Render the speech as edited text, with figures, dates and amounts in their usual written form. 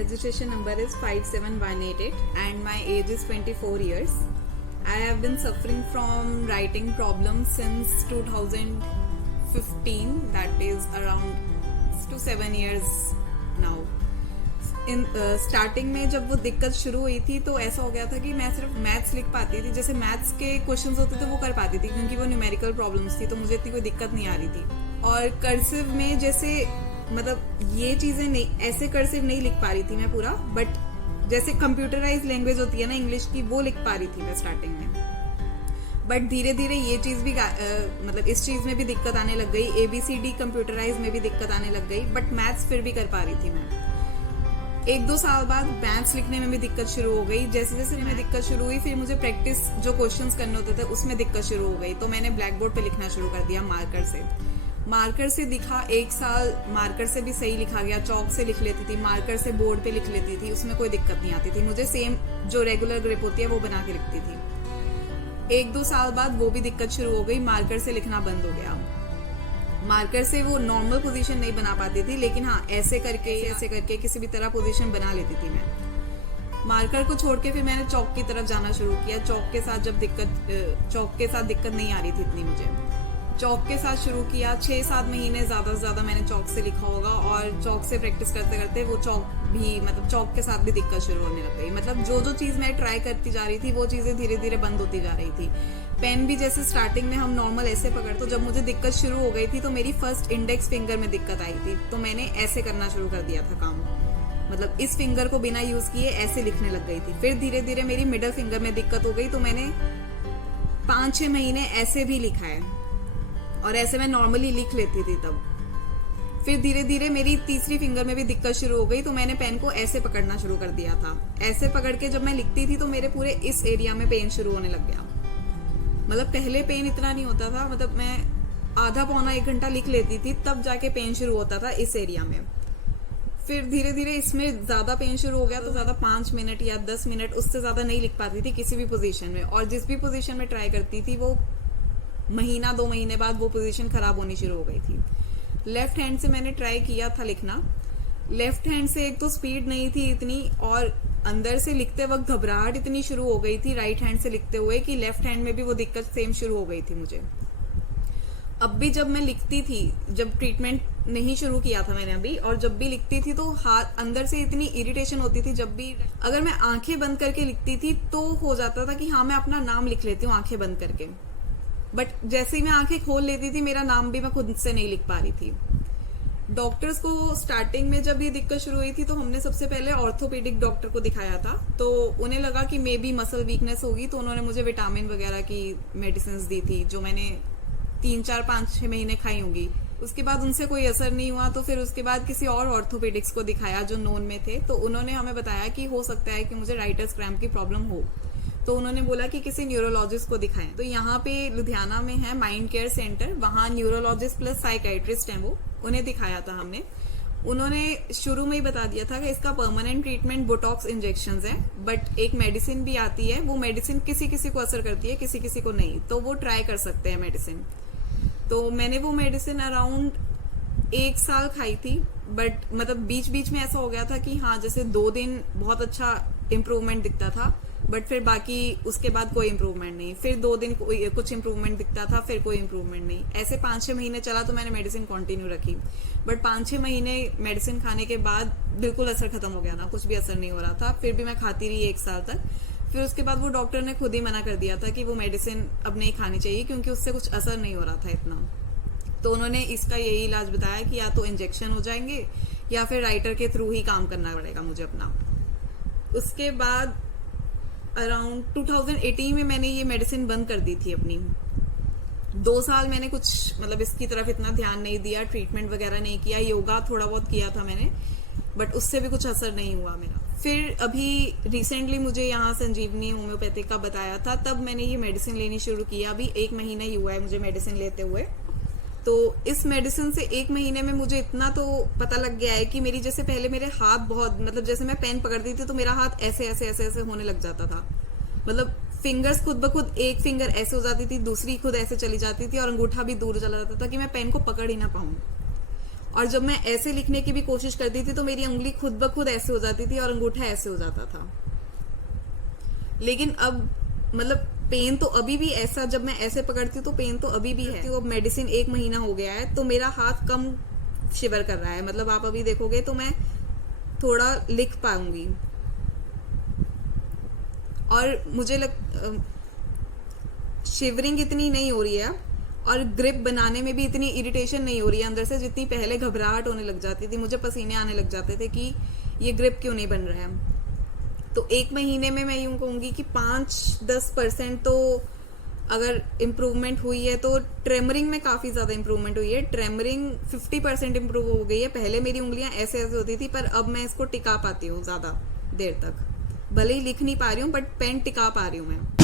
registration number is 57188 and my age is 24 years. I have been suffering from writing problems since 2015, that is around 6 to 7 years now. In starting में जब वो दिक्कत शुरू हुई थी तो ऐसा हो गया था कि मैं सिर्फ मैथ्स लिख पाती थी, जैसे मैथ्स के क्वेश्चंस होते थे वो कर पाती थी क्योंकि वो न्यूमेरिकल प्रॉब्लम्स थी, तो मुझे इतनी कोई दिक्कत नहीं आ रही थी। और कर्सिव में जैसे मतलब ये चीजें नहीं, ऐसे कर्सिव नहीं लिख पा रही थी मैं पूरा, बट जैसे कंप्यूटराइज लैंग्वेज होती है ना इंग्लिश की, वो लिख पा रही थी मैं स्टार्टिंग में। बट धीरे धीरे ये चीज भी मतलब इस चीज में भी दिक्कत आने लग गई, ABCD कंप्यूटराइज में भी दिक्कत आने लग गई, बट मैथ्स फिर भी कर पा रही थी मैं। 1-2 साल बाद मैथ्स लिखने में भी दिक्कत शुरू हो गई। जैसे जैसे में दिक्कत शुरू हुई, फिर मुझे प्रैक्टिस जो क्वेश्चंस करने होते थे उसमें दिक्कत शुरू हो गई, तो मैंने ब्लैक बोर्ड पे लिखना शुरू कर दिया मार्कर से दिखा। 1 साल मार्कर से भी सही लिखा गया, चौक से लिख लेती थी, मार्कर से बोर्ड पे लिख लेती थी, उसमें कोई दिक्कत नहीं आती थी मुझे। सेम जो रेगुलर ग्रिप होती है वो बना के लिखती थी। 1-2 साल बाद वो भी दिक्कत शुरू हो गई, मार्कर से लिखना बंद हो गया। मार्कर से वो नॉर्मल पोजीशन नहीं बना पाती थी, लेकिन हाँ ऐसे करके किसी भी तरह पोजीशन बना लेती थी मैं। मार्कर को छोड़ के फिर मैंने चौक की तरफ जाना शुरू किया। चौक के साथ दिक्कत नहीं आ रही थी इतनी मुझे। चौक के साथ शुरू किया, 6-7 महीने ज्यादा से ज्यादा मैंने चौक से लिखा होगा, और चौक से प्रैक्टिस करते करते वो चौक के साथ भी दिक्कत शुरू होने लग गई। मतलब जो चीज मैं ट्राई करती जा रही थी वो चीजें धीरे धीरे बंद होती जा रही थी। पेन भी जैसे स्टार्टिंग में हम नॉर्मल ऐसे पकड़, तो जब मुझे दिक्कत शुरू हो गई थी तो मेरी फर्स्ट इंडेक्स फिंगर में दिक्कत आई थी, तो मैंने ऐसे करना शुरू कर दिया था काम। मतलब इस फिंगर को बिना यूज किए ऐसे लिखने लग गई थी। फिर धीरे धीरे मेरी मिडल फिंगर में दिक्कत हो गई, तो मैंने 5-6 महीने ऐसे भी लिखा है, और ऐसे मैं नॉर्मली लिख लेती थी तब। फिर धीरे धीरे मेरी तीसरी फिंगर में भी दिक्कत शुरू हो गई, तो मैंने पेन को ऐसे पकड़ना शुरू कर दिया था। ऐसे पकड़ के जब मैं लिखती थी तो मेरे पूरे इस एरिया में पेन शुरू होने लग गया। मतलब पहले पेन इतना नहीं होता था, मतलब मैं आधा पौना 1 घंटा लिख लेती थी, तब जाके पेन शुरू होता था इस एरिया में। फिर धीरे धीरे इसमें ज्यादा पेन शुरू हो गया, तो ज्यादा 5 मिनट या 10 मिनट उससे ज्यादा नहीं लिख पाती थी किसी भी पोजीशन में। और जिस भी पोजीशन में ट्राई करती थी वो 1-2 महीने बाद वो पोजीशन खराब होनी शुरू हो गई थी। लेफ्ट हैंड से मैंने ट्राई किया था लिखना। लेफ्ट हैंड से एक तो स्पीड नहीं थी इतनी, और अंदर से लिखते वक्त घबराहट इतनी शुरू हो गई थी राइट हैंड से लिखते हुए कि लेफ्ट हैंड में भी वो दिक्कत सेम शुरू हो गई थी मुझे। अब भी जब मैं लिखती थी, जब ट्रीटमेंट नहीं शुरू किया था मैंने अभी, और जब भी लिखती थी तो हाथ अंदर से इतनी इरिटेशन होती थी। जब भी अगर मैं आंखें बंद करके लिखती थी तो हो जाता था कि हाँ मैं अपना नाम लिख लेती हूँ आंखें बंद करके, बट जैसे ही मैं आंखें खोल लेती थी मेरा नाम भी मैं खुद से नहीं लिख पा रही थी। डॉक्टर्स को स्टार्टिंग में जब ये दिक्कत शुरू हुई थी तो हमने सबसे पहले ऑर्थोपेडिक डॉक्टर को दिखाया था, तो उन्हें लगा कि मे बी मसल वीकनेस होगी, तो उन्होंने मुझे विटामिन वगैरह की मेडिसिन दी थी जो मैंने 3-4-5-6 महीने खाई होंगी। उसके बाद उनसे कोई असर नहीं हुआ, तो फिर उसके बाद किसी और ऑर्थोपेडिक्स को दिखाया जो नोन में थे, तो उन्होंने हमें बताया कि हो सकता है कि मुझे राइटर्स क्रैम्प की प्रॉब्लम हो। तो उन्होंने बोला कि किसी न्यूरोलॉजिस्ट को दिखाएं। तो यहाँ पे लुधियाना में है माइंड केयर सेंटर, वहाँ न्यूरोलॉजिस्ट प्लस साइकाइट्रिस्ट हैं वो, उन्हें दिखाया था हमने। उन्होंने शुरू में ही बता दिया था कि इसका परमानेंट ट्रीटमेंट बोटॉक्स इंजेक्शंस है, बट एक मेडिसिन भी आती है, वो मेडिसिन किसी किसी को असर करती है, किसी किसी को नहीं, तो वो ट्राई कर सकते हैं मेडिसिन। तो मैंने वो मेडिसिन अराउंड 1 साल खाई थी, बट मतलब बीच बीच में ऐसा हो गया था कि हाँ जैसे 2 दिन बहुत अच्छा इम्प्रूवमेंट दिखता था, बट फिर बाकी उसके बाद कोई इम्प्रूवमेंट नहीं। फिर 2 दिन कुछ इम्प्रूवमेंट दिखता था, फिर कोई इम्प्रूवमेंट नहीं। ऐसे 5-6 महीने चला, तो मैंने मेडिसिन कंटिन्यू रखी, बट 5-6 महीने मेडिसिन खाने के बाद बिल्कुल असर खत्म हो गया ना, कुछ भी असर नहीं हो रहा था। फिर भी मैं खाती रही 1 साल तक। फिर उसके बाद वो डॉक्टर ने खुद ही मना कर दिया था कि वो मेडिसिन अब नहीं खानी चाहिए क्योंकि उससे कुछ असर नहीं हो रहा था इतना। तो उन्होंने इसका यही इलाज बताया कि या तो इंजेक्शन हो जाएंगे या फिर राइटर के थ्रू ही काम करना पड़ेगा मुझे अपना। उसके बाद अराउंड 2018 में मैंने ये मेडिसिन बंद कर दी थी अपनी। 2 साल मैंने कुछ मतलब इसकी तरफ इतना ध्यान नहीं दिया, ट्रीटमेंट वगैरह नहीं किया, योगा थोड़ा बहुत किया था मैंने, बट उससे भी कुछ असर नहीं हुआ मेरा। फिर अभी रिसेंटली मुझे यहाँ संजीवनी होम्योपैथिक का बताया था, तब मैंने ये मेडिसिन लेनी शुरू किया। अभी 1 महीना ही हुआ है मुझे मेडिसिन लेते हुए। तो इस मेडिसिन से 1 महीने में मुझे इतना तो पता लग गया है कि मेरी जैसे पहले मेरे हाथ बहुत मतलब जैसे मैं पेन पकड़ती थी तो मेरा हाथ ऐसे ऐसे ऐसे ऐसे होने लग जाता था। मतलब फिंगर्स खुद ब खुद, एक फिंगर ऐसे हो जाती थी, दूसरी खुद ऐसे चली जाती थी, और अंगूठा भी दूर चला जाता था कि मैं पेन को पकड़ ही ना पाऊं। और जब मैं ऐसे लिखने की भी कोशिश करती थी तो मेरी उंगली खुद ब खुद ऐसे हो जाती थी और अंगूठा ऐसे हो जाता था। लेकिन अब मतलब पेन तो अभी भी ऐसा, जब मैं ऐसे पकड़ती हूँ तो पेन तो अभी भी है। अब मेडिसिन 1 महीना हो गया है तो मेरा हाथ कम शिवर कर रहा है। मतलब आप अभी देखोगे तो मैं थोड़ा लिख पाऊंगी। और मुझे शिवरिंग इतनी नहीं हो रही है और ग्रिप बनाने में भी इतनी इरिटेशन नहीं हो रही है अंदर से, जितनी पहले घबराहट होने लग जाती थी, मुझे पसीने आने लग जाते थे कि ये ग्रिप क्यों नहीं बन रहा है। तो 1 महीने में मैं यूं कहूंगी कि 5-10% तो अगर इम्प्रूवमेंट हुई है। तो ट्रेमरिंग में काफ़ी ज़्यादा इम्प्रूवमेंट हुई है। ट्रेमरिंग 50% इम्प्रूव हो गई है। पहले मेरी उंगलियां ऐसे ऐसे होती थी, पर अब मैं इसको टिका पाती हूँ ज़्यादा देर तक। भले ही लिख नहीं पा रही हूँ बट पेन टिका पा रही हूँ मैं।